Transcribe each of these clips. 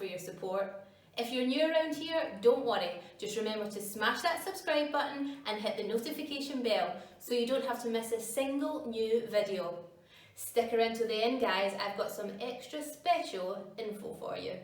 for your support. If you're new around here, don't worry, just remember to smash that subscribe button and hit the notification bell so you don't have to miss a single new video. Stick around to the end guys, I've got some extra special info for you.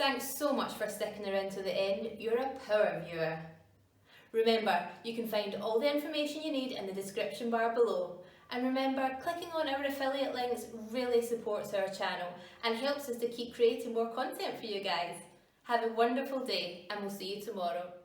Thanks so much for sticking around to the end, you're a power viewer. Remember, you can find all the information you need in the description bar below. And remember, clicking on our affiliate links really supports our channel and helps us to keep creating more content for you guys. Have a wonderful day and we'll see you tomorrow.